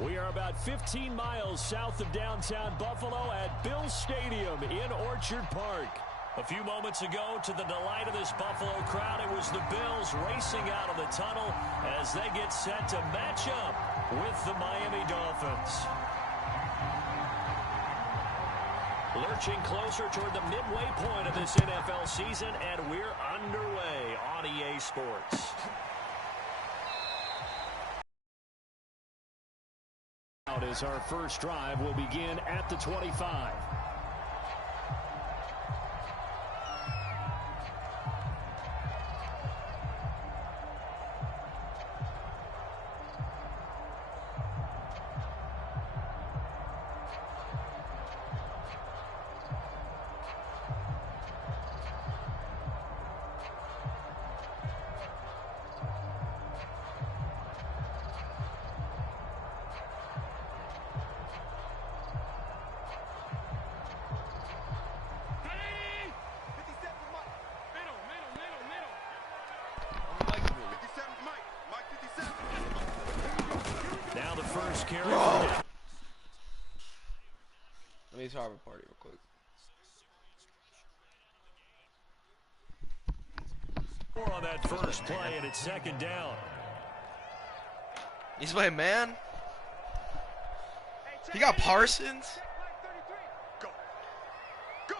We are about 15 miles south of downtown Buffalo at Bills Stadium in Orchard Park. A few moments ago, to the delight of this Buffalo crowd, it was the Bills racing out of the tunnel as they get set to match up with the Miami Dolphins. Lurching closer toward the midway point of this NFL season, and we're underway on EA Sports. As our first drive will begin at the 25. Let me have a party real quick. On that first play, and it's second down. He's my man. He got Parsons. Go. Go.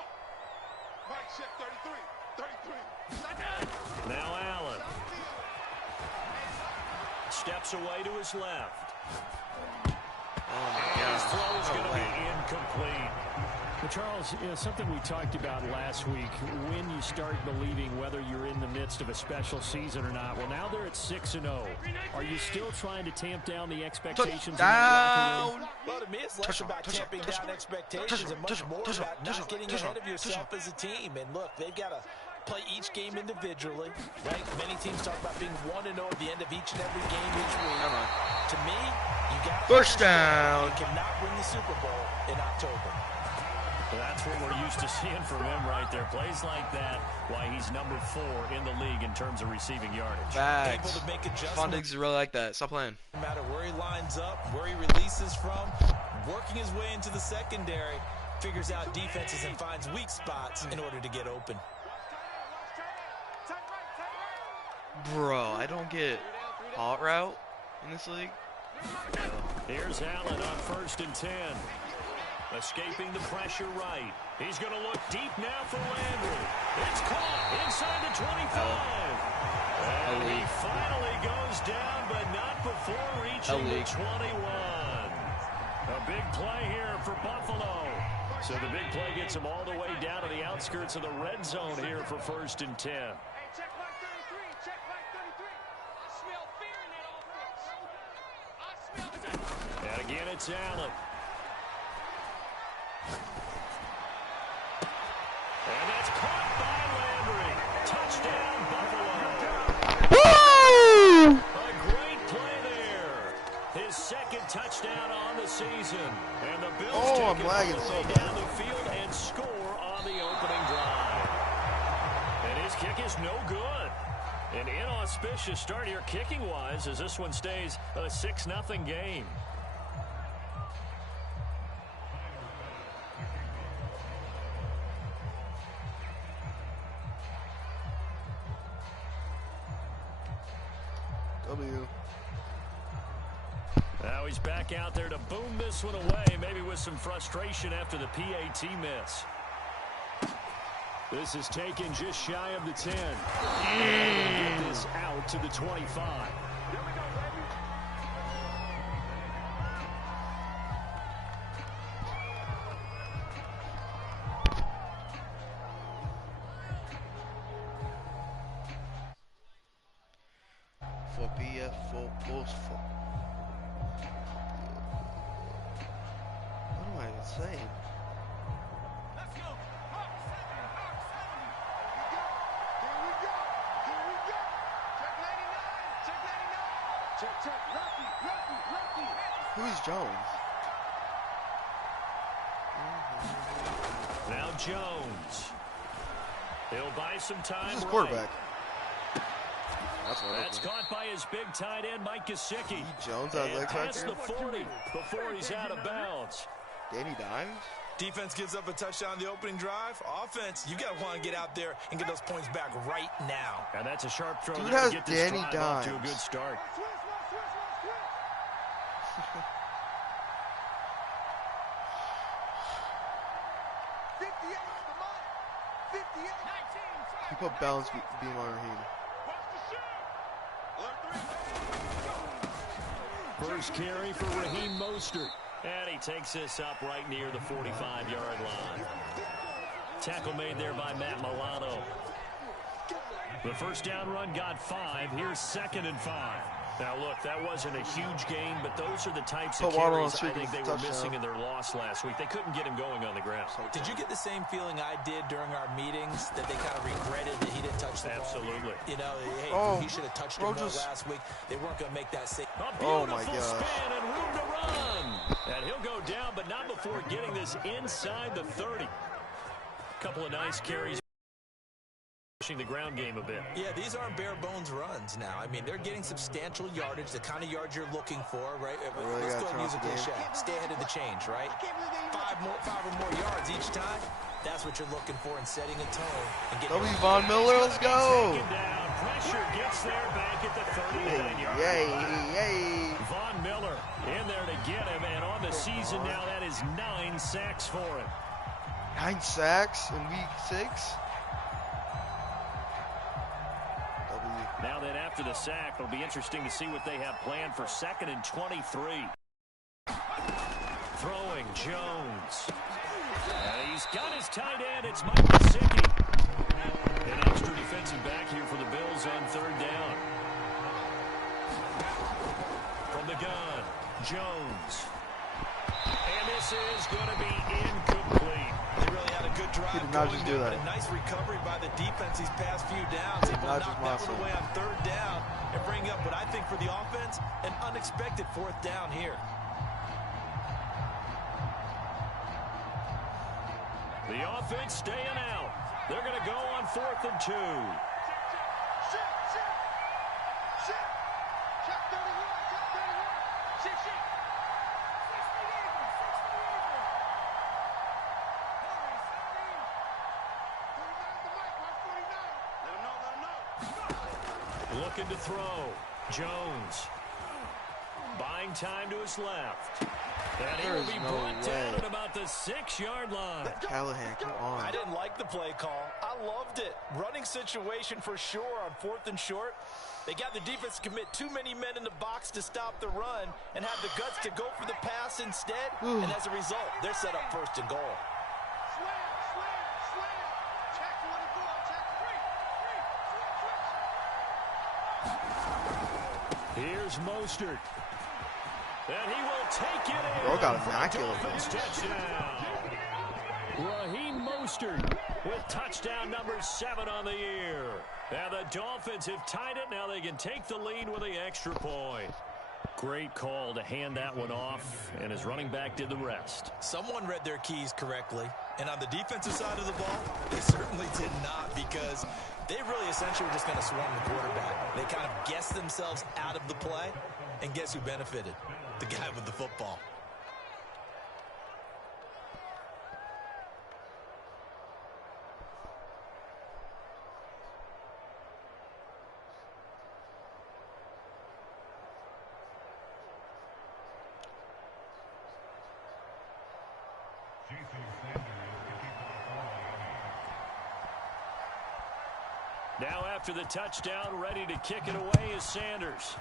Mike check 33. Now Allen steps away to his left. Oh my God. His throw is going to be incomplete. Well, Charles, something we talked about last week, when you start believing whether you're in the midst of a special season or not. Well, now they're at 6-0. Are you still trying to tamp down the expectations in that locker room? Well, to me, it's less about tamping down expectations and much more about not getting ahead of yourself as a team. And look, they've got to play each game individually, right? Many teams talk about being 1-0 at the end of each and every game each week. To me, you got to first down. You cannot win the Super Bowl in October. Well, that's what we're used to seeing from him right there. Plays like that, why he's number 4 in the league in terms of receiving yardage. Facts. Able to make adjustments. Fondix is really like that. Stop playing. No matter where he lines up, where he releases from, working his way into the secondary, figures out defenses and finds weak spots in order to get open. Bro, I don't get hot route in this league. Here's Allen on 1st and 10. Escaping the pressure right. He's going to look deep now for Landry. It's caught inside the 25. And he finally goes down, but not before reaching the 21. A big play here for Buffalo. So the big play gets him all the way down to the outskirts of the red zone here for 1st and 10. Check Mike 33. Check Mike 33. I smell fear in that offense. And again, it's Allen. And that's caught by Landry. Touchdown, Buffalo. Woo! A great play there. His second touchdown on the season. And the Bills take it all the way down the field and score on the opening drive. And his kick is no good. An inauspicious start here kicking-wise as this one stays a 6-0 game. Now he's back out there to boom this one away, maybe with some frustration after the PAT miss. This is taken just shy of the 10. And get this out to the 25. For BF, for post, for. What am I even saying? Let's go. Hawk 7. Here we go. Here we go. Check 99. Check 99. Check. Lucky. Who's Jones? Now Jones. He'll buy some time. Who's his quarterback? That's caught by his big tight end, Mike Gesicki. Jones has legs right past there. the 40 before he's out of bounds. Danny Dimes? Defense gives up a touchdown the opening drive. Offense, you got to want to get out there and get those points back right now. And that's a sharp throw. Dude to has get this Danny drive off to a Dimes. good start. He put balance beam on Raheem. First carry for Raheem Mostert. And he takes this up right near the 45-yard line. Tackle made there by Matt Milano. The first down run got 5. Here's 2nd and 5. Now, look, that wasn't a huge gain, but those are the types of carries I think they were missing in their loss last week. They couldn't get him going on the ground. Did you get the same feeling I did during our meetings, that they kind of regretted that he didn't touch the ball? Absolutely. You know, hey, he should have touched the ball last week. They weren't going to make that save. A beautiful spin and room to run. And he'll go down, but not before getting this inside the 30. Couple of nice carries. The ground game a bit. Yeah, these aren't bare bones runs now. I mean, they're getting substantial yardage, the kind of yards you're looking for, right? Let's go ahead and use a cliche. Stay ahead of the change, right? 5 or more yards each time. That's what you're looking for in setting a tone. And getting Von Miller, let's go. Down. Pressure gets there back at the 39-yard line. Yay. Von Miller in there to get him, and on the season now, that is 9 sacks for him. 9 sacks in week 6? Now then, after the sack, it'll be interesting to see what they have planned for 2nd and 23. Throwing Jones. And he's got his tight end. It's Mike Gesicki. An extra defensive back here for the Bills on 3rd down. From the gun, Jones. And this is going to be incomplete. They really had a good drive. He did not just do that. A nice recovery by the defense these past few downs. Able to knock that one away on 3rd down and bring up what I think for the offense, an unexpected 4th down here. The offense staying out. They're going to go on 4th and 2. Looking to throw. Jones. Buying time to his left. And he will be brought down at about the 6-yard line. Callahan, come on. I didn't like the play call. I loved it. Running situation for sure on 4th and short. They got the defense to commit too many men in the box to stop the run and have the guts to go for the pass instead. And as a result, they're set up 1st and goal. Here's Mostert. And he will take it in. Bro got immaculate. Touchdown. Raheem Mostert with touchdown number 7 on the year. And the Dolphins have tied it. Now they can take the lead with the extra point. Great call to hand that one off, and his running back did the rest. Someone read their keys correctly, and on the defensive side of the ball, they certainly did not, because they really essentially were just going to swarm the quarterback. They kind of guessed themselves out of the play, and guess who benefited? The guy with the football. Now after the touchdown, ready to kick it away is Sanders.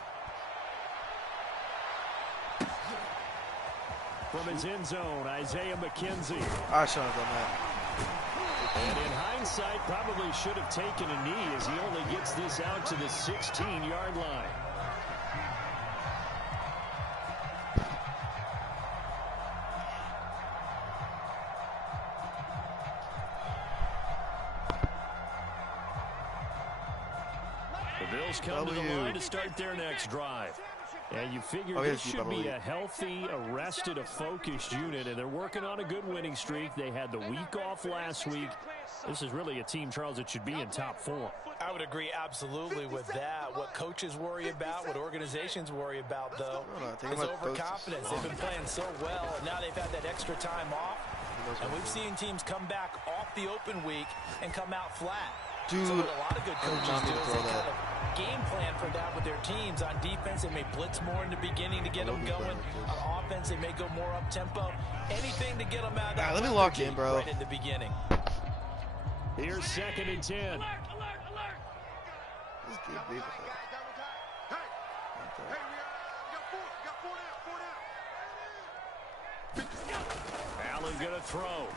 From his end zone, Isaiah McKenzie. I should have done that. And in hindsight, probably should have taken a knee, as he only gets this out to the 16-yard line. The Bills come to the line to start their next drive. And you figure this should be a healthy, a rested, a focused unit, and they're working on a good winning streak. They had the week off last week. This is really a team, Charles, that should be in top 4. I would agree absolutely with that. What coaches worry about, what organizations worry about, though, is overconfidence. They've been playing so well, and now they've had that extra time off. And we've seen teams come back off the open week and come out flat. Dude, so what a lot of good coaches do is they kind of game plan for that with their teams. On defense, they may blitz more in the beginning to get them going. On offense, they may go more up-tempo. Anything to get them out of that. Let me lock in, bro. Right in the beginning. Here's 2nd and 10. Hey, we got 4 down. Allen gonna throw.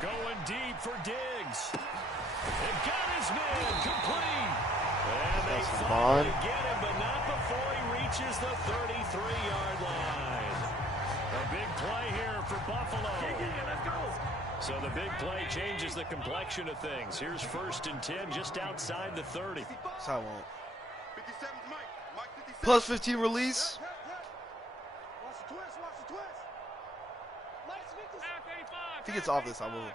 Going deep for Diggs. It got his man complete. And they finally get him, but not before he reaches the 33-yard line. A big play here for Buffalo. Let's go. So the big play changes the complexion of things. Here's 1st and 10 just outside the 30. So I won't. Plus 15 release. If he gets off this, I will.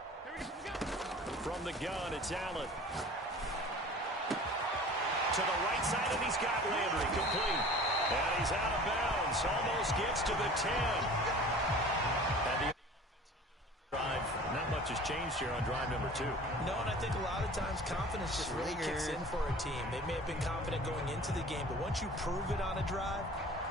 From the gun, it's Allen. To the right side, and he's got Landry complete. And he's out of bounds. Almost gets to the 10. And the drive, not much has changed here on drive number 2. No, and I think a lot of times confidence just really kicks in for a team. They may have been confident going into the game, but once you prove it on a drive,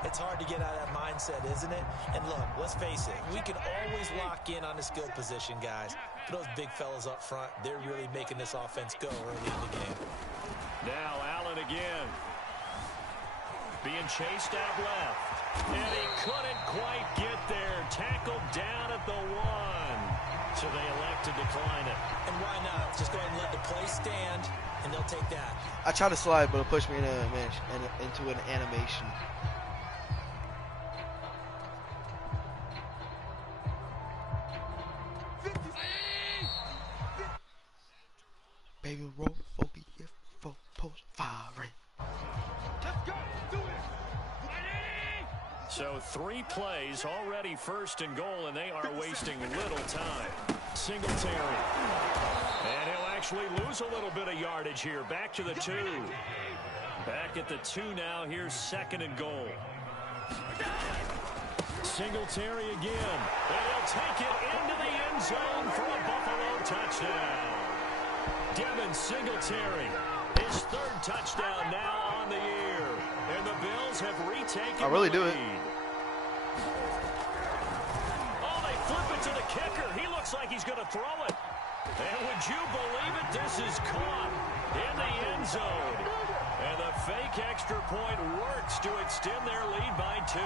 it's hard to get out of that mindset, isn't it? And look, let's face it, we can always lock in on the skill position, guys. For those big fellas up front, they're really making this offense go early in the game. Now Allen again. Being chased out left. And he couldn't quite get there. Tackled down at the 1. So they elect to decline it. And why not? Just go ahead and let the play stand, and they'll take that. I tried to slide, but it pushed me into an animation. Baby, roll, phobia, post, firing. Let's go. Do it. So 3 plays, already 1st and goal, and they are wasting little time. Singletary. And he'll actually lose a little bit of yardage here. Back to the 2. Back at the 2 now. Here's 2nd and goal. Singletary again. And he'll take it into the end zone for a Buffalo touchdown. Devin Singletary, his 3rd touchdown now on the year. And the Bills have retaken the lead. Oh, they flip it to the kicker. He looks like he's going to throw it. And would you believe it? This is caught in the end zone. And the fake extra point works to extend their lead by 2.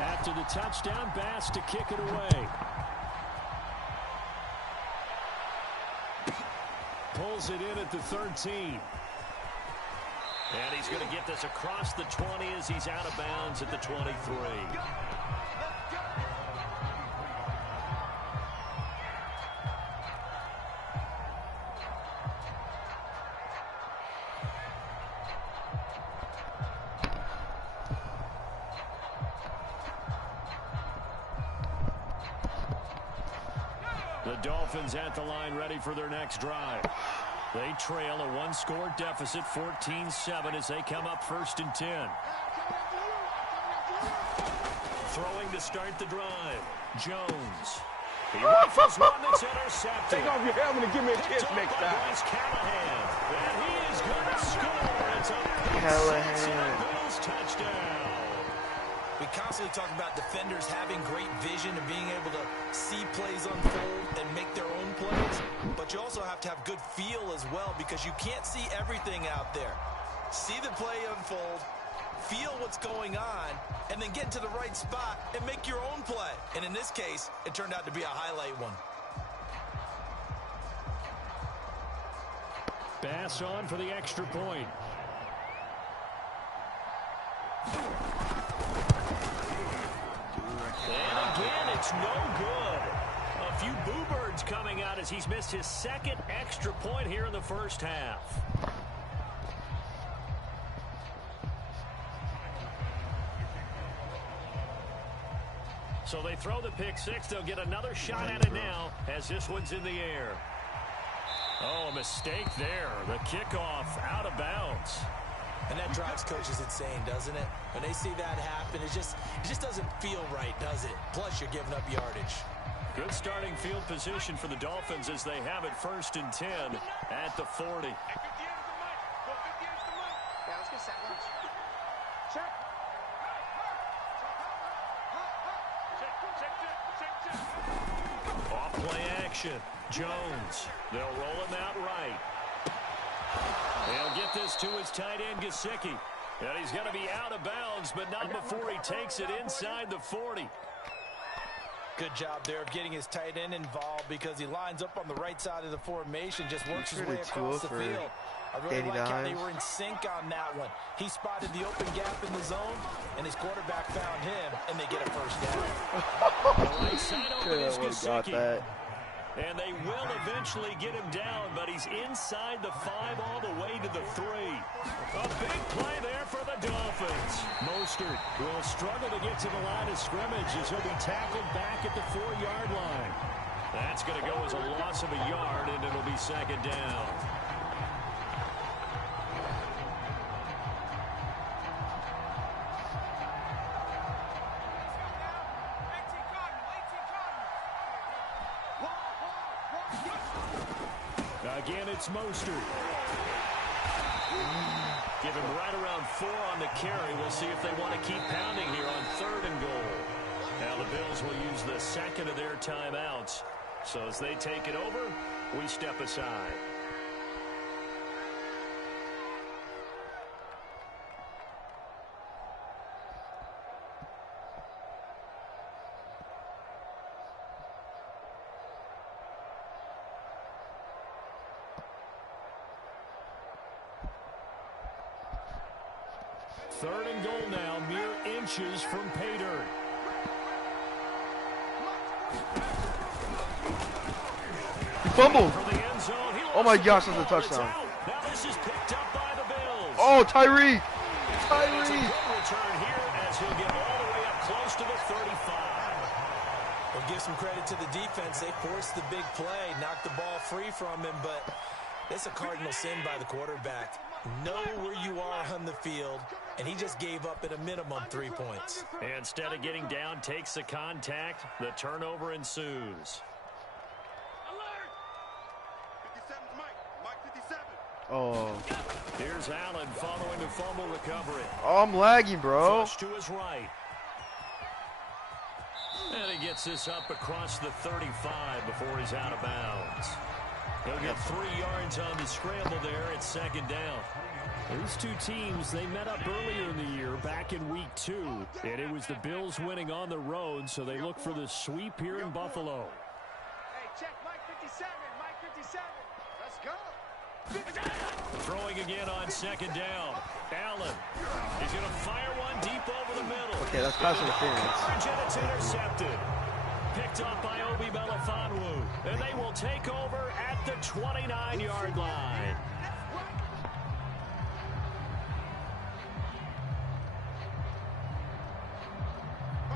After the touchdown, Bass to kick it away. Pulls it in at the 13. And he's going to get this across the 20 as he's out of bounds at the 23. The Dolphins at the line ready for their next drive. They trail a 1-score deficit, 14-7 as they come up 1st and 10. Throwing to start the drive. Jones. He rifles one that's intercepted. Take off your helmet and give me a kiss next time. Callahan. And he is going to score. It's a Callahan. Bills touchdown. We constantly talk about defenders having great vision and being able to see plays unfold and make their own plays. But you also have to have good feel as well because you can't see everything out there. See the play unfold, feel what's going on, and then get to the right spot and make your own play. And in this case, it turned out to be a highlight one. Bass on for the extra point. And again, it's no good. A A few boo birds coming out as he's missed his second extra point here in the first half. So they throw the pick six. They'll get another shot at it now as this one's in the air. Oh, a mistake there. The kickoff out of bounds. And that drives coaches insane, doesn't it? When they see that happen, it just doesn't feel right, does it? Plus, you're giving up yardage. Good starting field position for the Dolphins as they have it 1st and 10 at the 40. Yeah, let's get set lunch. Check. Off play action. Jones. They'll roll him out right. They'll get this to his tight end, Gesicki. And he's going to be out of bounds, but not before he takes it inside the 40. Good job there of getting his tight end involved because he lines up on the right side of the formation, just works his way across the field. I really like how they were in sync on that one. He spotted the open gap in the zone, and his quarterback found him, and they get a first down. The right side open is Gesicki. And they will eventually get him down, but he's inside the 5 all the way to the 3. A big play there for the Dolphins. Mostert will struggle to get to the line of scrimmage as he'll be tackled back at the 4-yard line. That's going to go as a loss of a yard, and it'll be 2nd down. Again, it's Mostert. Give him right around 4 on the carry. We'll see if they want to keep pounding here on 3rd and goal. Now the Bills will use the second of their timeouts. So as they take it over, we step aside. Third and goal now, mere inches from pay dirt. He fumbled. Oh my gosh, that's a touchdown. Now this is picked up by the Bills. Oh, Tyree. It's a good return here as he'll get all the way up close to the 35. Well, give some credit to the defense. They forced the big play, knocked the ball free from him, but it's a cardinal sin by the quarterback. Know where you are on the field, and he just gave up at a minimum 3 points. Instead of getting down, takes the contact. The turnover ensues. Alert! 57's Mike 57. Oh. Here's Allen following the fumble recovery. Oh, I'm lagging, bro. Flush to his right. And he gets this up across the 35 before he's out of bounds. He'll get 3 yards on the scramble there. It's 2nd down. These two teams, they met up earlier in the year, back in week 2. And it was the Bills winning on the road, so they look for the sweep here in Buffalo. Hey, check Mike 57. Mike 57. Let's go. Throwing again on 2nd down. Allen. He's going to fire one deep over the middle. Okay, that's pass interference. Coverage, and it's intercepted. Picked up by Obi Melifonwu. And they will take over at the 29-yard line.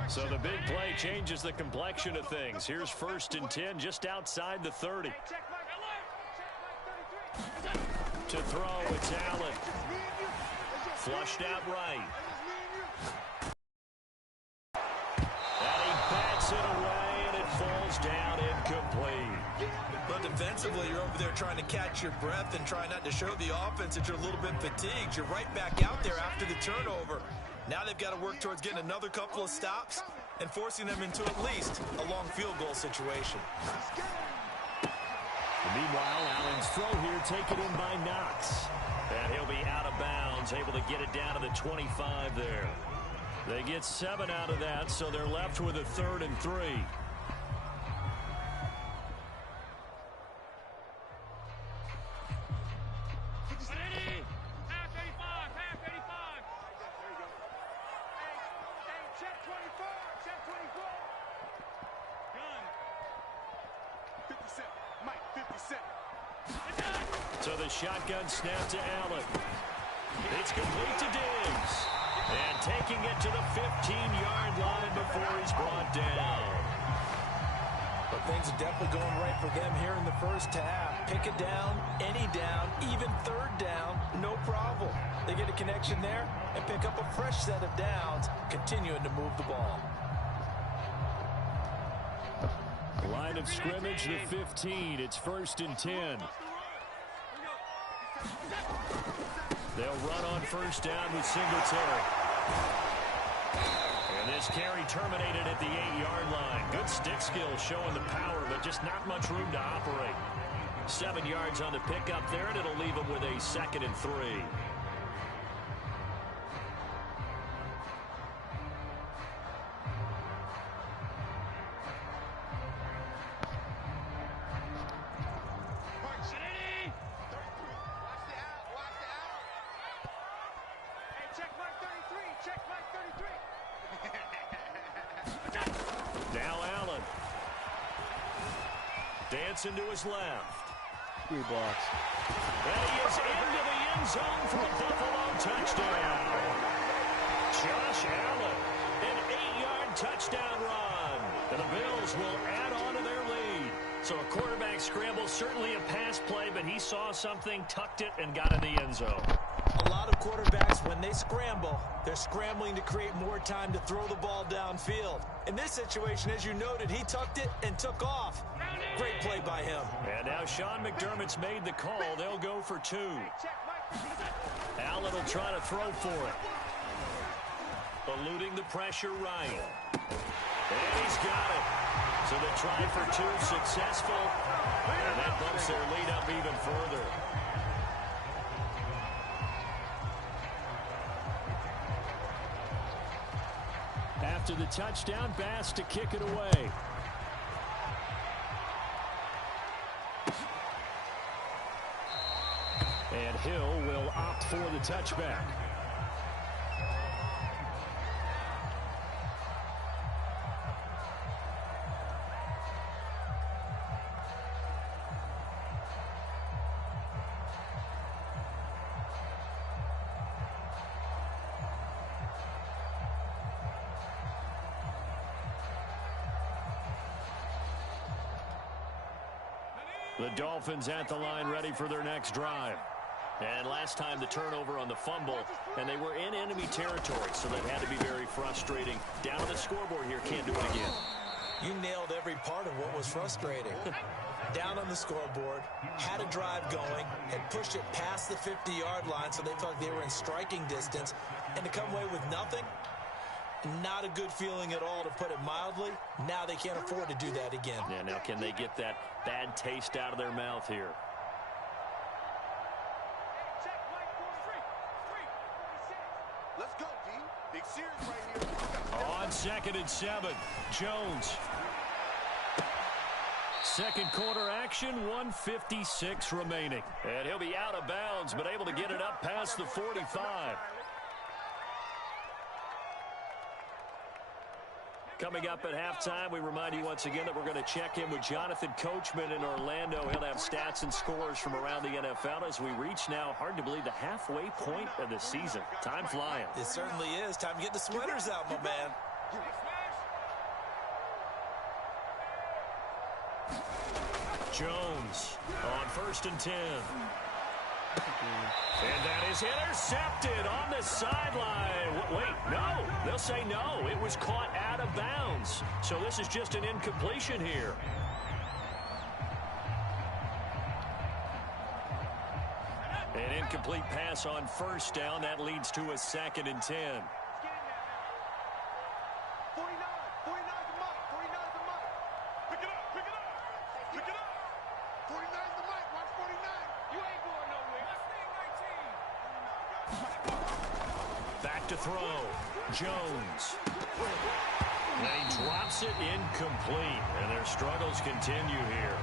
So the big play changes the complexion of things. Here's 1st and 10 just outside the 30. To throw, it's Allen. Flushed out right. And he bats it away, and it falls down incomplete. But defensively, you're over there trying to catch your breath and try not to show the offense that you're a little bit fatigued. You're right back out there after the turnover. Now they've got to work towards getting another couple of stops and forcing them into at least a long field goal situation. Meanwhile, Allen's throw here taken in by Knox. And he'll be out of bounds, able to get it down to the 25 there. They get 7 out of that, so they're left with a 3rd and 3. So the shotgun snap to Allen. It's complete to Diggs. And taking it to the 15-yard line before he's brought down. But things are definitely going right for them here in the first half. Pick it down, any down, even third down, no problem. They get a connection there and pick up a fresh set of downs, continuing to move the ball. Line of scrimmage to 15. It's 1st and 10. They'll run on first down with Singletary. And this carry terminated at the 8-yard line. Good stick skill showing the power, but just not much room to operate. 7 yards on the pickup there, and it'll leave them with a 2nd and 3. Dancing to his left. 3 blocks. And he is into the end zone for a Buffalo touchdown. Josh Allen, an 8-yard touchdown run. And the Bills will add on to their lead. So a quarterback scramble, certainly a pass play, but he saw something, tucked it, and got in the end zone. A lot of quarterbacks, when they scramble, they're scrambling to create more time to throw the ball downfield. In this situation, as you noted, he tucked it and took off. Great play by him. And now Sean McDermott's made the call. They'll go for 2. Allen will try to throw for it. Eluding the pressure right. And he's got it. So the try for 2 successful. And that bumps their lead up even further. After the touchdown, Bass to kick it away. And Hill will opt for the touchback. The Dolphins at the line ready for their next drive. And last time the turnover on the fumble, and they were in enemy territory, so that had to be very frustrating. Down on the scoreboard here, can't do it again. You nailed every part of what was frustrating. Down on the scoreboard, had a drive going, had pushed it past the 50-yard line, so they felt like they were in striking distance, and to come away with nothing, not a good feeling at all, to put it mildly. Now they can't afford to do that again. Yeah, now can they get that bad taste out of their mouth here? Let's go, D. Big series right here. On 2nd and 7, Jones. Second quarter action, 1:56 remaining. And he'll be out of bounds, but able to get it up past the 45. Coming up at halftime, we remind you once again that we're going to check in with Jonathan Coachman in Orlando. He'll have stats and scores from around the NFL as we reach now, hard to believe, the halfway point of the season. Time flying. It certainly is. Time to get the sweaters out, my man. Jones on 1st and 10. And that is intercepted on the sideline. Wait, no. They'll say no. It was caught out of bounds. So this is just an incompletion here. An incomplete pass on first down. That leads to a 2nd and 10. 49 the mic. 49 the mic. Pick it up. Pick it up. Pick it up. 49 the mic. Watch 49. You ain't going nowhere. Back to throw. Jones. And he drops it incomplete. And their struggles continue here.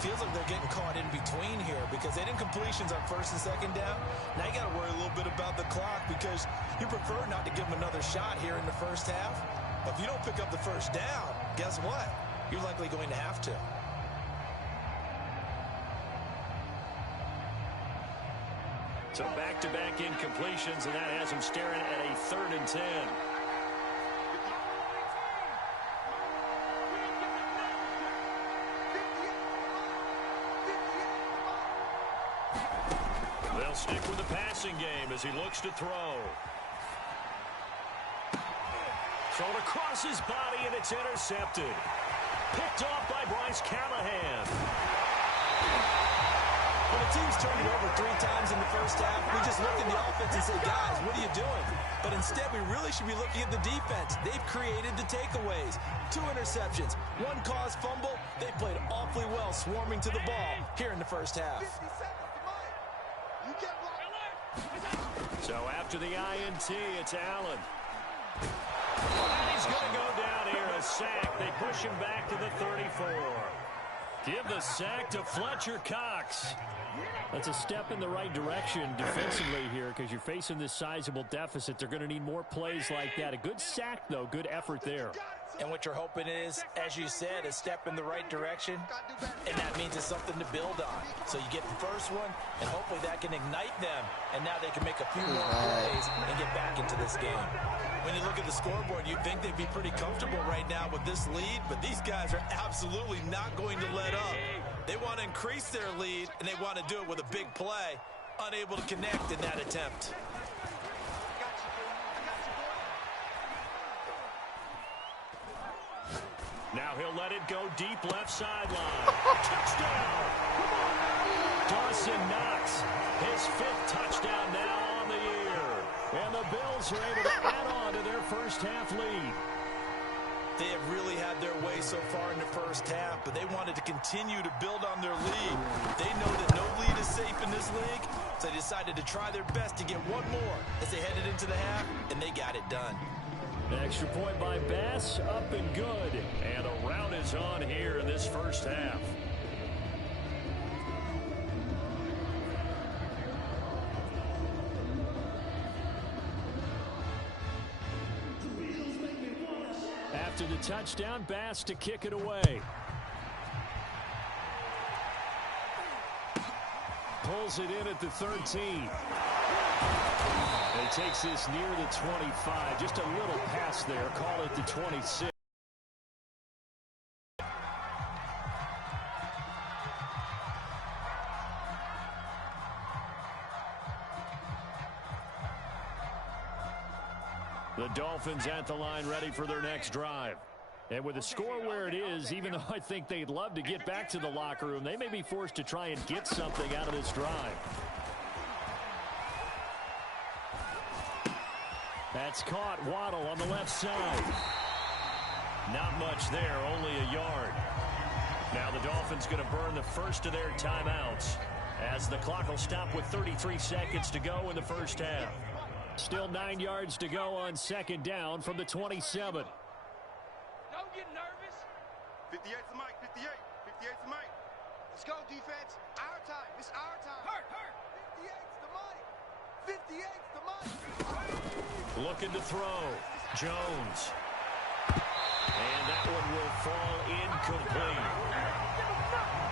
Feels like they're getting caught in between here because they did completions on 1st and 2nd down. Now you got to worry a little bit about the clock because you prefer not to give them another shot here in the first half. But if you don't pick up the first down, guess what? You're likely going to have to. incompletions, and that has him staring at a 3rd and 10. They'll stick with the passing game as he looks to throw. Thrown across his body, and it's intercepted. Picked off by Bryce Callahan. When the team's turned it over 3 times in the first half, we just look at the offense and say, guys, what are you doing? But instead, we really should be looking at the defense. They've created the takeaways. 2 interceptions, 1 caused fumble. They played awfully well swarming to the ball here in the first half. So after the INT, it's Allen. And he's going to go down here, a sack. They push him back to the 34. Give the sack to Fletcher Cox. That's a step in the right direction defensively here because you're facing this sizable deficit. They're going to need more plays like that. A good sack, though. Good effort there. And what you're hoping is, as you said, a step in the right direction, and that means it's something to build on. So you get the first one, and hopefully that can ignite them, and now they can make a few more plays and get back into this game. When you look at the scoreboard, you'd think they'd be pretty comfortable right now with this lead, but these guys are absolutely not going to let up. They want to increase their lead, and they want to do it with a big play, unable to connect in that attempt. Now he'll let it go deep left sideline. Touchdown! Dawson Knox, his 5th touchdown now on the year. And the Bills are able to add on to their first half lead. They have really had their way so far in the first half, but they wanted to continue to build on their lead. They know that no lead is safe in this league, so they decided to try their best to get one more as they headed into the half, and they got it done. An extra point by Bass, up and good. And a round is on here in this first half. After the touchdown, Bass to kick it away. Pulls it in at the 13. He takes this near the 25. Just a little pass there. Call it the 26. The Dolphins at the line ready for their next drive. And with the score where it is, even though I think they'd love to get back to the locker room, they may be forced to try and get something out of this drive. That's caught. Waddle on the left side. Not much there, only a yard. Now the Dolphins going to burn the first of their timeouts as the clock will stop with 33 seconds to go in the first half. Still 9 yards to go on 2nd down from the 27. Don't get nervous. 58's the mic, 58. 58's the mic. Let's go, defense. Our time. It's our time. Hurt. 58's the mic. 58's the mic. Looking to throw. Jones. And that one will fall incomplete.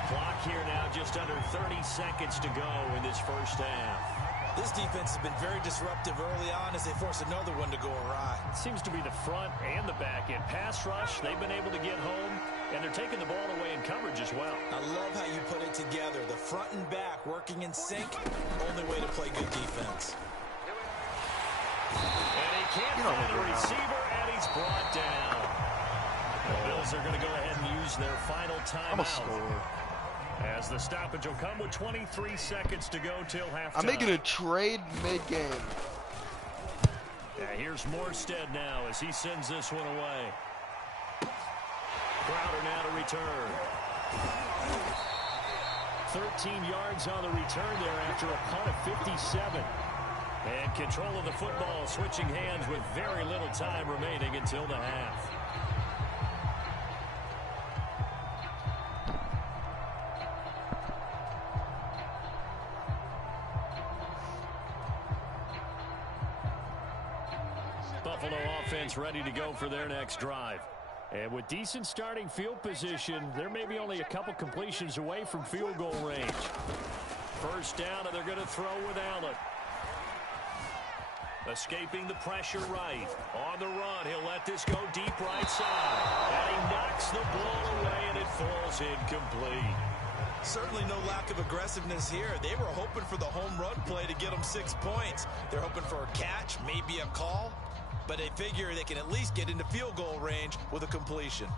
Clock here now just under 30 seconds to go in this first half. This defense has been very disruptive early on as they force another one to go awry. Seems to be the front and the back end. Pass rush, they've been able to get home, and they're taking the ball away in coverage as well. I love how you put it together. The front and back working in sync, only way to play good defense. And he can't find a receiver, and he's brought down. The Bills are going to go ahead and use their final timeout. As the stoppage will come with 23 seconds to go till halftime. I'm making a trade mid-game. Yeah, here's Morstead now as he sends this one away. Crowder now to return. 13 yards on the return there after a punt of 57. And control of the football switching hands with very little time remaining until the half. Buffalo offense ready to go for their next drive. And with decent starting field position, they're maybe only a couple completions away from field goal range. First down, and they're going to throw with Allen. Escaping the pressure right. On the run, he'll let this go deep right side. And he knocks the ball away, and it falls incomplete. Certainly no lack of aggressiveness here. They were hoping for the home run play to get them 6 points. They're hoping for a catch, maybe a call, but they figure they can at least get into field goal range with a completion.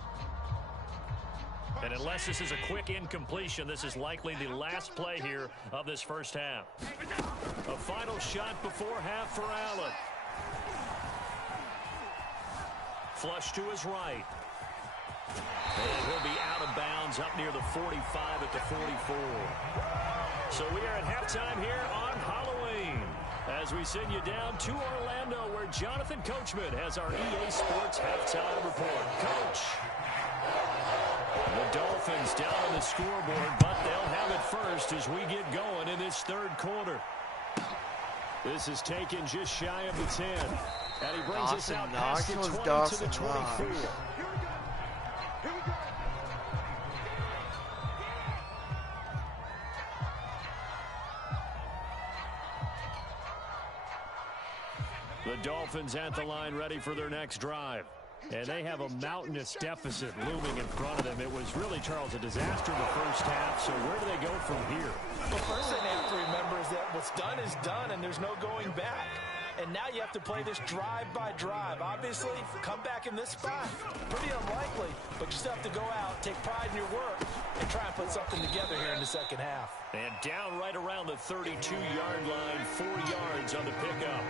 And unless this is a quick incompletion, this is likely the last play here of this first half. A final shot before half for Allen. Flush to his right. And he'll be out of bounds up near the 45 at the 44. So we are at halftime here on Halloween as we send you down to Orlando where Jonathan Coachman has our EA Sports halftime report. Coach. The Dolphins down on the scoreboard, but they'll have it first as we get going in this third quarter. This is taken just shy of the 10. And he brings us out past the 20 to the 24. The Dolphins at the line ready for their next drive. And they have a mountainous deficit looming in front of them. It was really, Charles, a disaster in the first half. So where do they go from here? The first thing they have to remember is that what's done is done, and there's no going back. And now you have to play this drive by drive. Obviously, come back in this spot, pretty unlikely. But you still have to go out, take pride in your work, and try and put something together here in the second half. And down right around the 32-yard line, 4 yards on the pickup.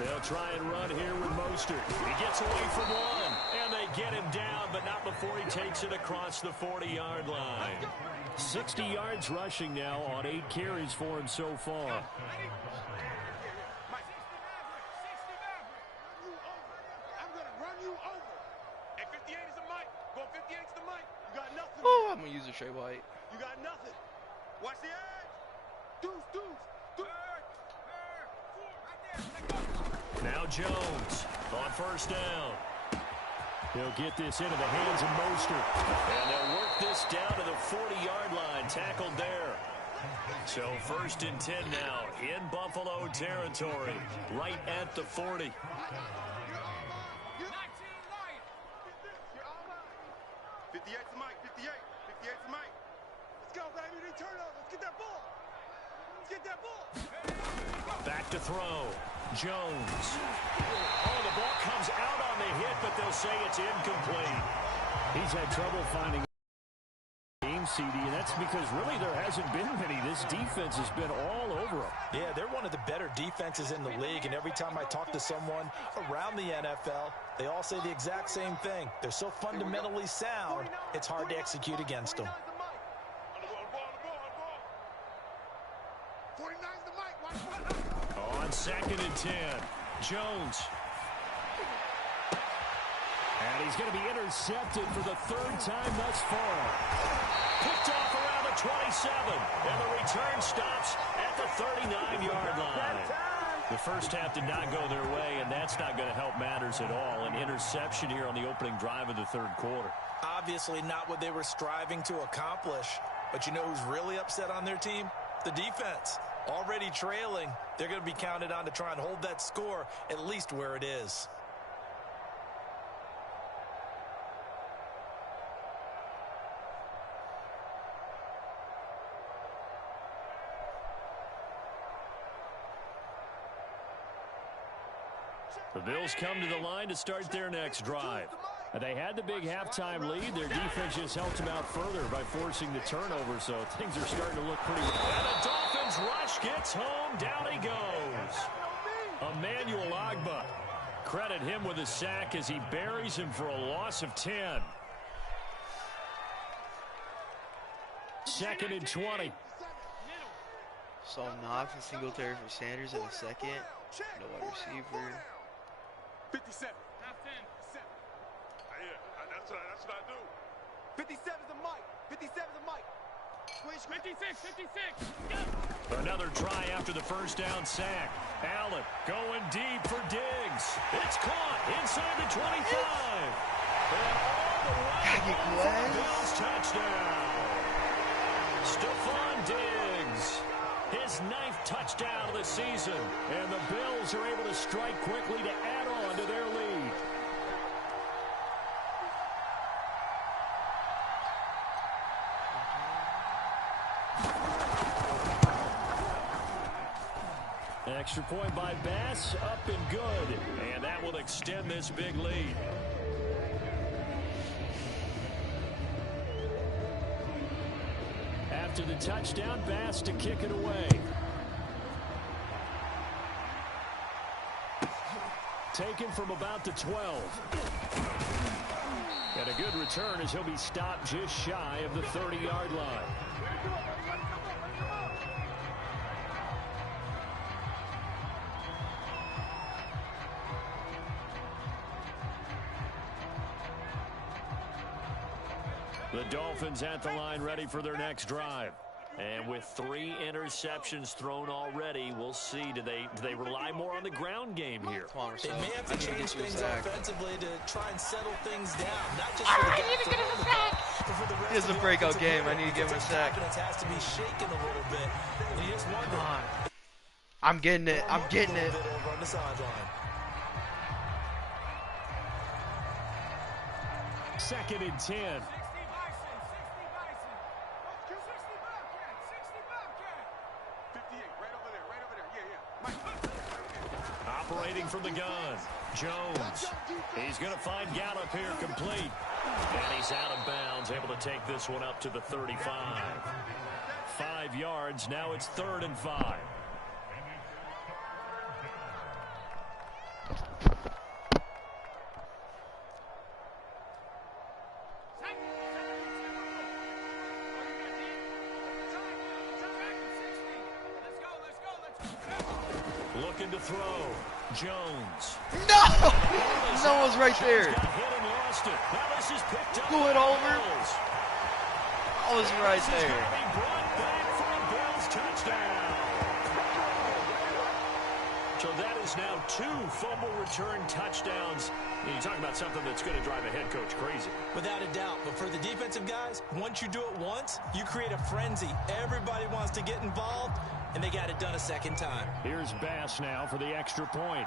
They'll try and run here with Mostert. He gets away from one, and they get him down, but not before he takes it across the 40-yard line. 60 yards rushing now on 8 carries for him so far. Oh, I'm going to use a Trey White. You got nothing. Watch the edge. Deuce. Now Jones on first down. He'll get this into the hands of Mostert. And they'll work this down to the 40-yard line. Tackled there. So 1st and 10 now in Buffalo territory. Right at the 40. 58's the mic. 58's the mic. Let's go, baby. They turn over. Let's get that ball. Back to throw. Jones. Oh, the ball comes out on the hit, but they'll say it's incomplete. He's had trouble finding game, CD, and that's because really there hasn't been many. This defense has been all over them. Yeah, they're one of the better defenses in the league, and every time I talk to someone around the NFL, they all say the exact same thing. They're so fundamentally sound, it's hard to execute against them. On 2nd and 10, Jones. And he's going to be intercepted for the 3rd time thus far. Picked off around the 27, and the return stops at the 39-yard line. The first half did not go their way, and that's not going to help matters at all. An interception here on the opening drive of the 3rd quarter. Obviously not what they were striving to accomplish, but you know who's really upset on their team? The defense. Already trailing, they're going to be counted on to try and hold that score at least where it is. The Bills come to the line to start their next drive. They had the big halftime lead. Their defense just helped them out further by forcing the turnover, so things are starting to look pretty good. And the Dolphins rush gets home. Down he goes. Emmanuel Ogbah. Credit him with a sack as he buries him for a loss of 10. 2nd and 20. So Knox and Singletary for Sanders in a second. No wide receiver. 57. That's what I do. 57's the mic. 57's the mic. 56. Another try after the first down sack. Allen going deep for Diggs. It's caught inside the 25. And all the way for the Bills touchdown. Stephon Diggs His 9th touchdown of the season. And the Bills are able to strike quickly to add on to their lead. Extra point by Bass, up and good. And that will extend this big lead. After the touchdown, Bass to kick it away. Taken from about the 12. And a good return as he'll be stopped just shy of the 30-yard line. The Dolphins at the line ready for their next drive. And with 3 interceptions thrown already, we'll see. Do they rely more on the ground game here? They may have to change things offensively to try and settle things down. Not just for the guys to hold the ball, but for the rest It's of a the breakout offensive game. I line. need to give him a sack. Confidence has to be shaken a little bit. And you just wonder. Come on. I'm getting it. I'm getting it. Over on the sideline. 2nd and 10. Operating from the gun, Jones. He's going to find Gallup here complete. And he's out of bounds, able to take this one up to the 35. 5 yards, now it's 3rd and 5. Looking to throw. Jones. No! No one's right there. Got hit and lost it. Now this is picked up. Go it over. Bills. I was right This is going there. to be brought back for a Bills touchdown. So that is now 2 fumble return touchdowns. And you talk about something that's going to drive a head coach crazy. Without a doubt. But for the defensive guys, once you do it once, you create a frenzy. Everybody wants to get involved, and they got it done a second time. Here's Bass now for the extra point.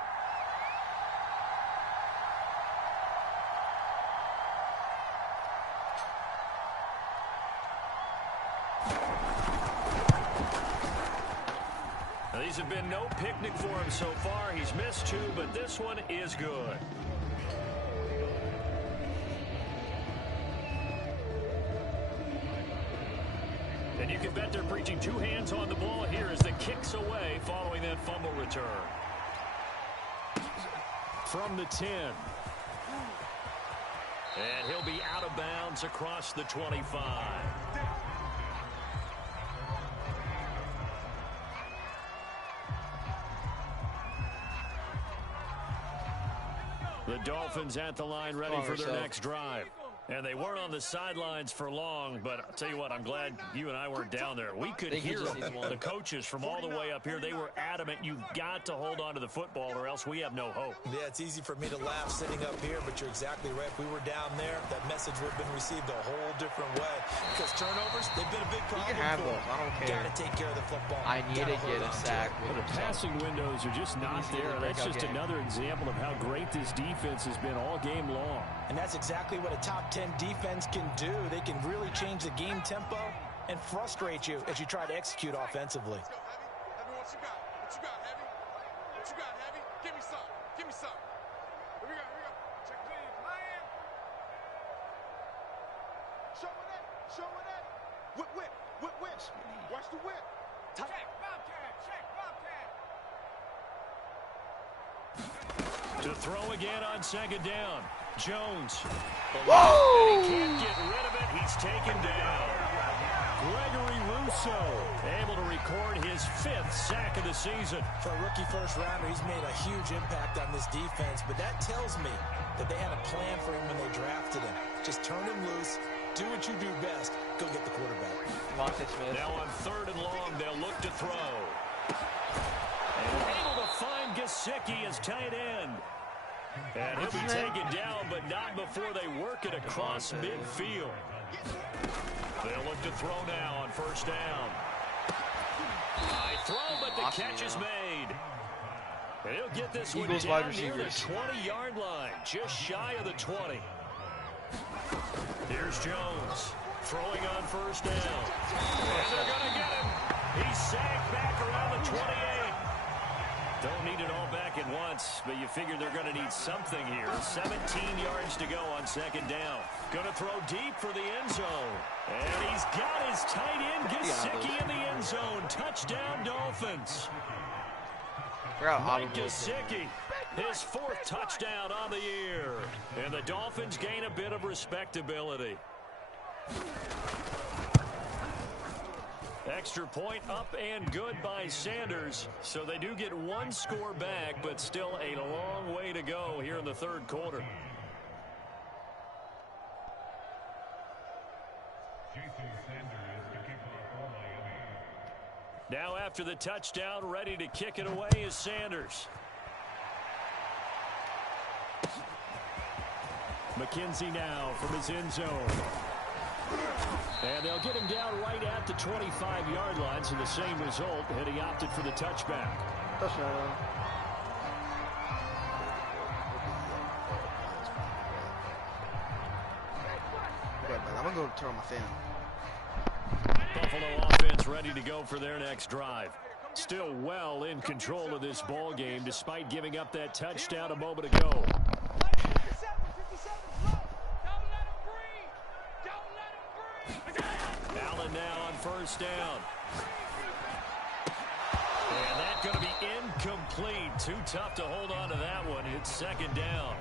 Now, these have been no picnic for him so far. He's missed 2, but this one is good. And you can bet they're preaching 2 hands on the ball here as the kicks away following that fumble return. From the 10. And he'll be out of bounds across the 25. The Dolphins at the line ready for their next drive. And they weren't on the sidelines for long, but I'll tell you what, I'm glad you and I weren't down there. We could hear the coaches from all the way up here. They were adamant, you've got to hold on to the football or else we have no hope. Yeah, it's easy for me to laugh sitting up here, but you're exactly right. If we were down there, that message would have been received a whole different way. Because turnovers, they've been a big problem. You can have them. I don't care. Got to take care of the football. I need to get a sack. But the passing windows are just not there. That's just another example of how great this defense has been all game long. And that's exactly what a top 10 defense can do. They can really change the game tempo and frustrate you as you try to execute offensively. Heavy, what you got? What you got, Heavy? What you got, Heavy? Give me some. Give me some. Here we go. Here we go. Check it in. Lion. Show it at. Show it at. Whip, whip. Whip, whip. Watch the whip. Check, Bobcat. Check, Bobcat. To throw again on 2nd down. Jones. Whoa! He can't get rid of it. He's taken down. Gregory Rousseau able to record his 5th sack of the season. For a rookie first rounder, he's made a huge impact on this defense, but that tells me that they had a plan for him when they drafted him. Just turn him loose, do what you do best, go get the quarterback. Now on 3rd and long, they'll look to throw. And able to find Gesicki as tight end. And he'll be taken down, but not before they work it across midfield. They'll look to throw now on 1st down. I throw, but the catch is made. And he'll get this one Eagles wide down near the receivers. 20-yard line, just shy of the 20. Here's Jones throwing on first down. And they're going to get him. He's sagged back around the 28. Don't need it all back at once, but you figure they're going to need something here. 17 yards to go on second down. Going to throw deep for the end zone. And he's got his tight end, Gesicki, in the end zone. Touchdown, Dolphins. Mike Gesicki, his 4th touchdown on the year. And the Dolphins gain a bit of respectability. Extra point up and good by Sanders. So they do get 1 score back, but still a long way to go here in the 3rd quarter. Now after the touchdown, ready to kick it away is Sanders. McKenzie now from his end zone. And they'll get him down right at the 25-yard line, so the same result, and he opted for the touchback. Touchdown. I'm going to go turn on my fan. Buffalo offense ready to go for their next drive. Still well in control of this ball game, despite giving up that touchdown a moment ago. Allen now on first down. And that's going to be incomplete. Too tough to hold on to that one. It's second down.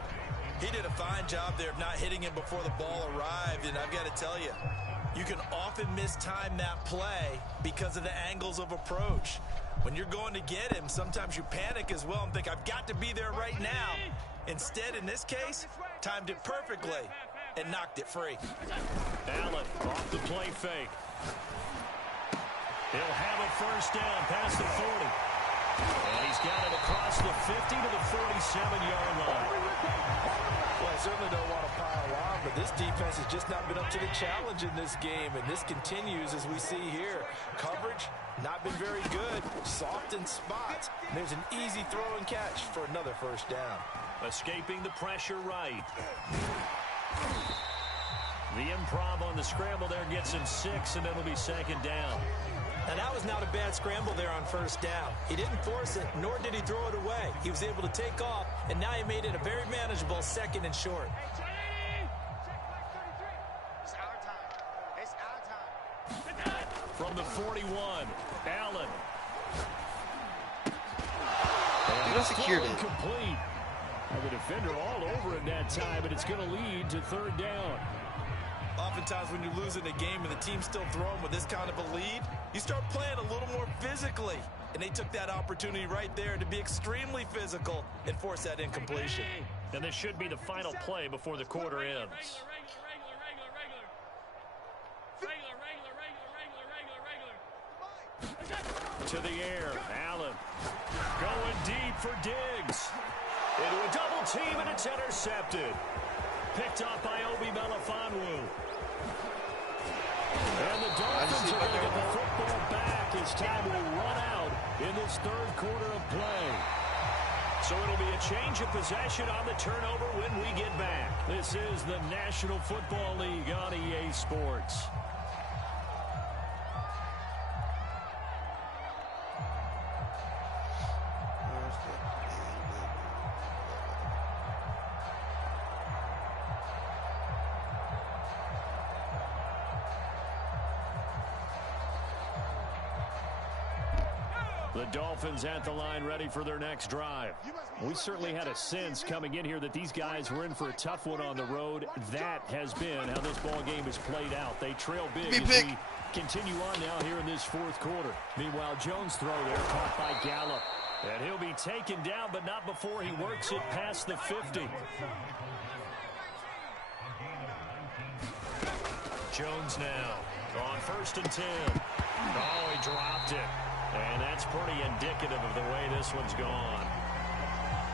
He did a fine job there of not hitting him before the ball arrived, and I've got to tell you, you can often mistime that play because of the angles of approach. When you're going to get him, sometimes you panic as well and think, I've got to be there right now. Instead, in this case, timed it perfectly and knocked it free. Allen off the play fake. He'll have a first down past the 40. And he's got it across the 50 to the 47-yard line. Well, I certainly don't want to pile on, but this defense has just not been up to the challenge in this game, and this continues as we see here. Coverage, not been very good. Soft in spots. And there's an easy throw and catch for another first down. Escaping the pressure right. The improv on the scramble there gets him 6, and it'll be second down. And that was not a bad scramble there on first down. He didn't force it, nor did he throw it away. He was able to take off, and now he made it a very manageable 2nd and short. It's our time. It's our time. From the 41, Allen. He secured it. Complete. The defender all over it that time, but it's going to lead to third down. Oftentimes when you lose in a game and the team's still throwing with this kind of a lead, you start playing a little more physically. And they took that opportunity right there to be extremely physical and force that incompletion. And this should be the final play before the quarter ends. To the air, Allen. Going deep for Diggs. Into a double team, and it's intercepted. Picked up by Obi Melifonwu. And the Dolphins are going to get the football back as time will run out in this 3rd quarter of play. So it'll be a change of possession on the turnover when we get back. This is the National Football League on EA Sports. The Dolphins at the line ready for their next drive. We certainly had a sense coming in here that these guys were in for a tough one on the road. That has been how this ball game has played out. They trail big as we continue on now here in this 4th quarter. Meanwhile, Jones' throw there caught by Gallup. And he'll be taken down, but not before he works it past the 50. Jones now on 1st and 10. Oh, he dropped it. And that's pretty indicative of the way this one's gone.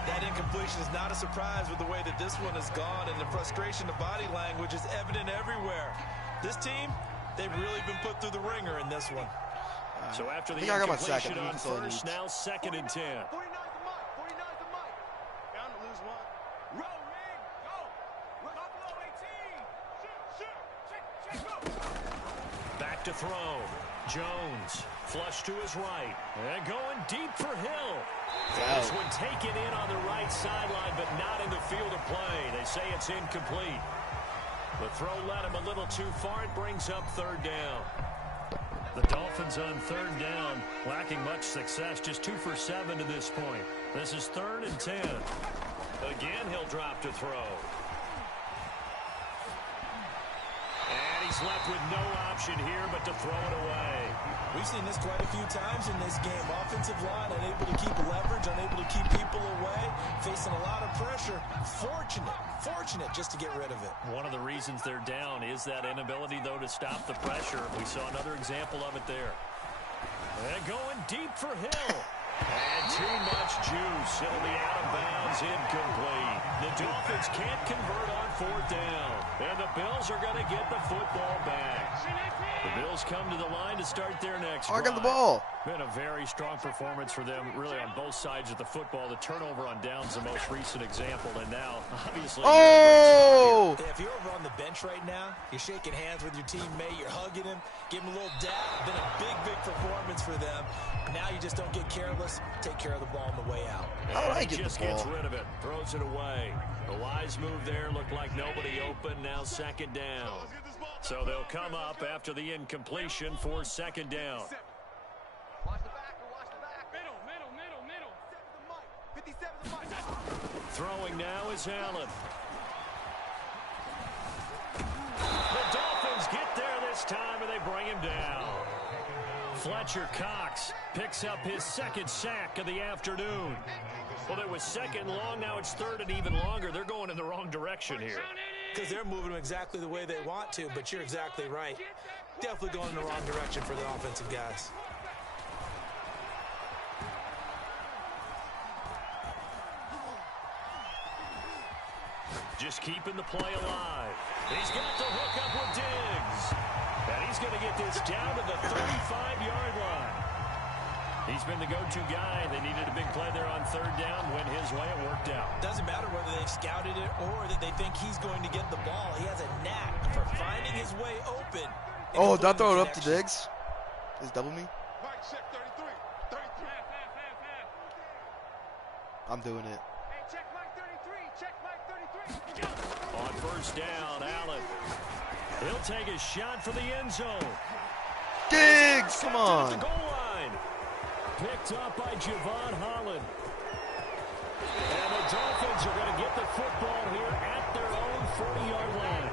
That incompletion is not a surprise with the way that this one has gone, and the frustration of body language is evident everywhere. This team, they've really been put through the ringer in this one. So after the think I got my sack. incompletion on That's all he first, needs. now 2nd and 10. 49's the mic. 49's the mic. Bound to lose one. Roll, Rig. Go. Buffalo 18. Check, go. Back to throw. Jones, flush to his right. And going deep for Hill. This one taken in on the right sideline, but not in the field of play. They say it's incomplete. The throw led him a little too far. It brings up 3rd down. The Dolphins on 3rd down, lacking much success, just 2 for 7 to this point. This is 3rd and 10. Again, he'll drop to throw. And he's left with no option here but to throw it away. We've seen this quite a few times in this game. Offensive line unable to keep leverage, unable to keep people away, facing a lot of pressure. Fortunate just to get rid of it. One of the reasons they're down is that inability, though, to stop the pressure. We saw another example of it there. And going deep for Hill. And too much juice. It'll be out of bounds, incomplete. The Dolphins can't convert on 4th down. And the Bills are going to get the football back. The Bills come to the line to start their next drive. I got the ball. Been a very strong performance for them, really, on both sides of the football. The turnover on downs, the most recent example. And now, obviously... Oh! Yeah, if you're over on the bench right now, you're shaking hands with your teammate, you're hugging him, giving him a little dab. Been a big performance for them. Now you just don't get careless. Take care of the ball on the way out. How do I He get just the ball? gets rid of it, throws it away. The wise move there, looked like nobody open. Now 2nd down. So they'll come up after the incompletion for 2nd down. Watch the back. Watch the back. Middle. 57 the mic. Throwing now is Allen. The Dolphins get there this time, and they bring him down. Fletcher Cox picks up his 2nd sack of the afternoon. Well, it was 2nd long, now it's 3rd and even longer. They're going in the wrong direction here. Because they're moving them exactly the way they want to, but you're exactly right. Definitely going in the wrong direction for the offensive guys. Just keeping the play alive. He's got the hook up with Diggs. And he's going to get this down to the 35-yard line. He's been the go-to guy. They needed a big play there on 3rd down. Went his way. It worked out. Doesn't matter whether they've scouted it or that they think he's going to get the ball. He has a knack for finding his way open. Oh, don't throw it up to Diggs. Just double me. Mike, check 33. 33. I'm doing it. Hey, check Mike 33. Check Mike 33. On 1st down, Allen. He'll take a shot for the end zone. Diggs, come on. The goal line. Picked up by Javon Holland. And the Dolphins are going to get the football here at their own 40-yard line.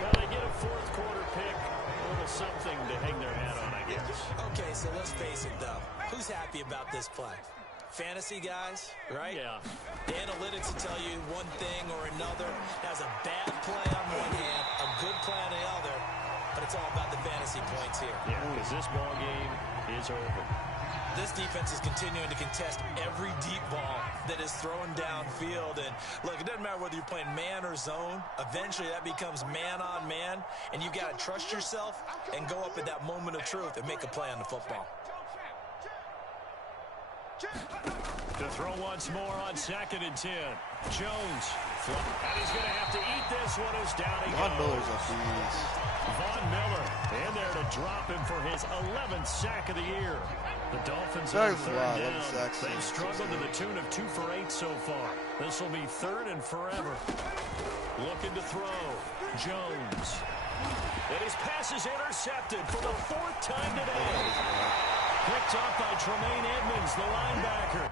Now they get a 4th quarter pick. A little something to hang their hat on, I guess. Okay, so let's face it, though. Who's happy about this play? Fantasy guys, right? Yeah. The analytics will tell you one thing or another. That's a bad play on one hand, a good play on the other, but it's all about the fantasy points here. Yeah, because this ball game is over. This defense is continuing to contest every deep ball that is thrown downfield. And look, it doesn't matter whether you're playing man or zone. Eventually, that becomes man on man, and you got to trust yourself and go up at that moment of truth and make a play on the football. To throw once more on 2nd and 10. Jones. And he's going to have to eat this one as down he Von goes. Miller's a beast. Von Miller in there to drop him for his 11th sack of the year. The Dolphins That on is a 3rd lot, down. 11 sacks. They've struggled to the tune of 2 for 8 so far. This will be 3rd and forever. Looking to throw. Jones. And his pass is intercepted for the 4th time today. Picked off by Tremaine Edmonds, the linebacker.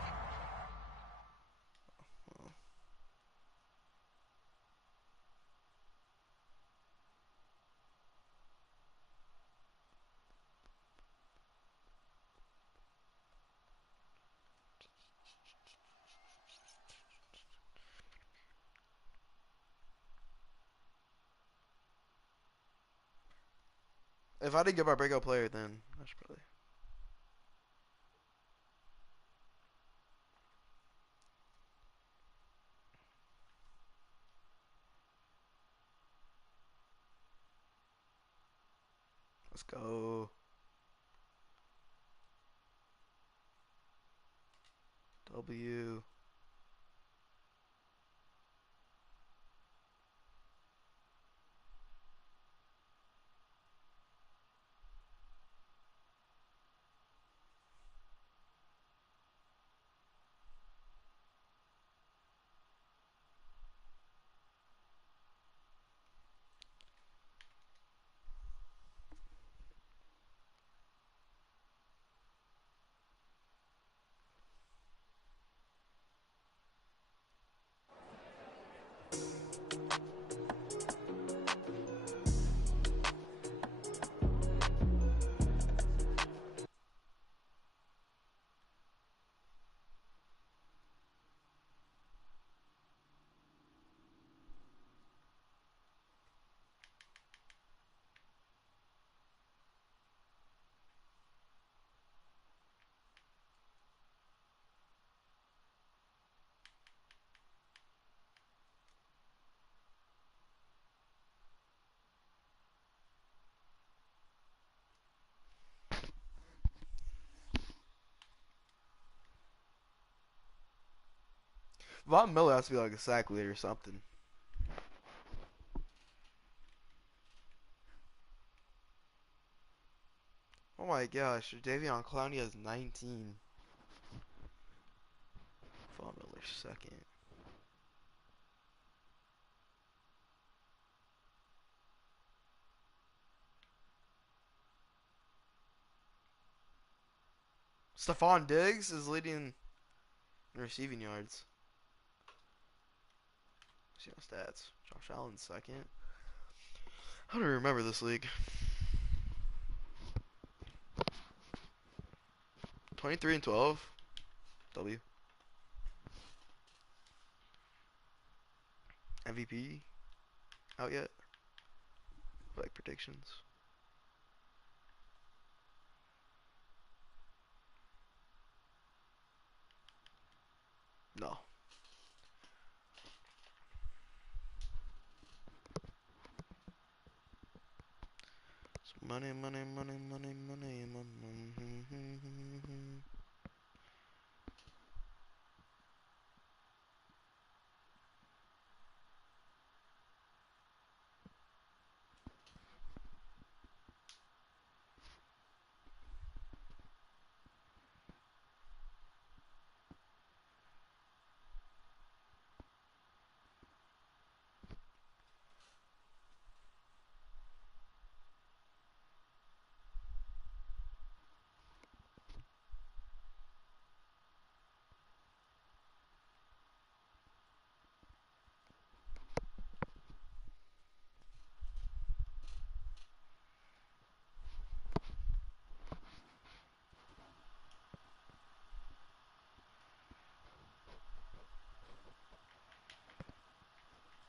If I didn't get my breakout player, then I should probably. Let's go. W. Von Miller has to be like a sack leader or something. Oh my gosh, Davion Clowney has 19. Von Miller second. Stephon Diggs is leading in receiving yards. See my stats. Josh Allen second. How do I remember this league? 23-12. W. MVP out yet? Like predictions. No. Money, money, money, money, money, money.